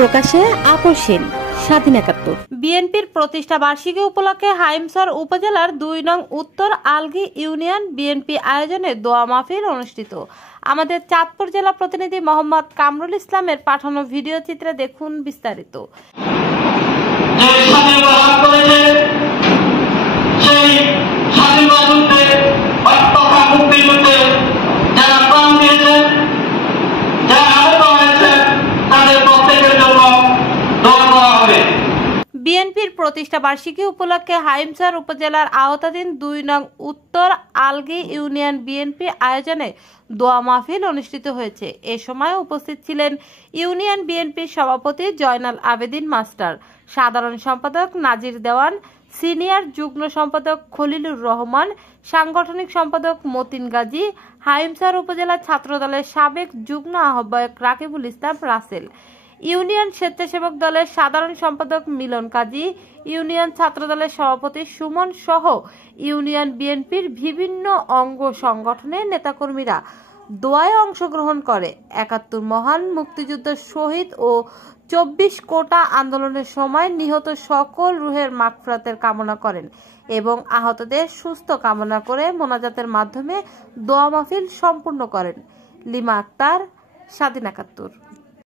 প্রকাশে আপোষহীন স্বাধীন ৭১। বিএনপির প্রতিষ্ঠা বার্ষিকী উপলক্ষে হাইমচর উপজেলার ২ নং উত্তর আলগী ইউনিয়ন বিএনপি আয়োজনে দোয়া মাহফিল অনুষ্ঠিত। আমাদের চাঁদপুর জেলা প্রতিনিধি মোহাম্মদ কামরুল ইসলামের পাঠানো ভিডিও চিত্রে দেখুন বিস্তারিত। বিএনপির প্রতিষ্ঠা বার্ষিকী উপলক্ষে হাইমচর উপজেলার আওতাধীন ২ নং উত্তর আলগী ইউনিয়ন বিএনপি আয়োজনে দোয়া মাহফিল অনুষ্ঠিত হয়েছে। এ সময় উপস্থিত ছিলেন ইউনিয়ন বিএনপির সভাপতি জয়নাল আবেদিন মাস্টার, সাধারণ সম্পাদক নাজির দেওয়ান, সিনিয়র যুগ্ম সম্পাদক খলিলুর রহমান, সাংগঠনিক সম্পাদক মতিন গাজী, হাইমচর উপজেলা ছাত্রদলের সাবেক যুগ্ম আহ্বায়ক রাকিবুল ইসলাম রাসেল, ইউনিয়ন স্বেচ্ছাসেবক দলের সাধারণ সম্পাদক মিলন কাজী, ইউনিয়ন ছাত্রদলের সভাপতি সুমন সহ ইউনিয়ন বিএনপির বিভিন্ন অঙ্গ সংগঠনের নেতাকর্মীরা দোয়ায় অংশগ্রহণ করে ৭১ মহান মুক্তিযুদ্ধ শহীদ ও ২৪ কোটা আন্দোলনের সময় নিহত সকল রুহের মাগফিরাতের কামনা করেন এবং আহতদের সুস্থ কামনা করে মোনাজাতের মাধ্যমে দোয়া মাহফিল সম্পূর্ণ করেন। লিমা আক্তার, স্বাধীন ৭১।